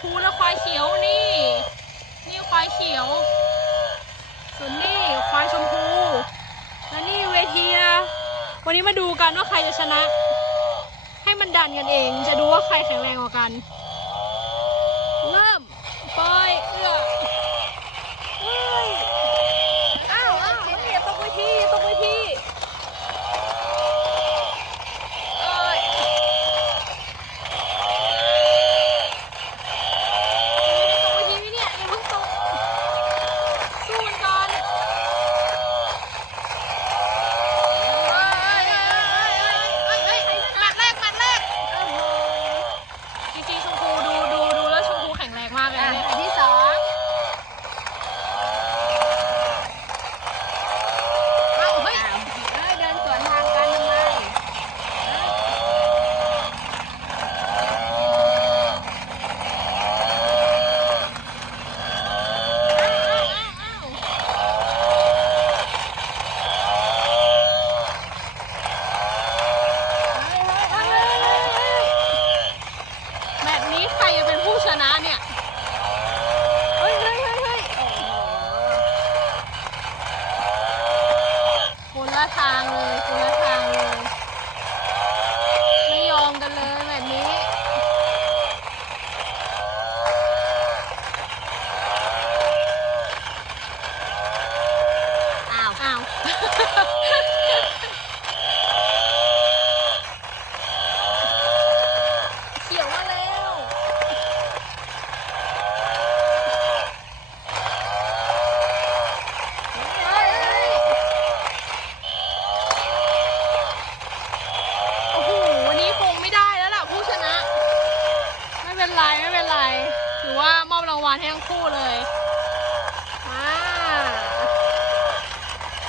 พูแล้วควายเขียวนี่ นี่ควายเขียว ส่วนนี่ควายชมพู และนี่เวทีวันนี้มาดูกันว่าใครจะชนะ ให้มันดันกันเอง จะดูว่าใครแข็งแรงกว่ากัน ละทางเลยคนละ 那天哭了。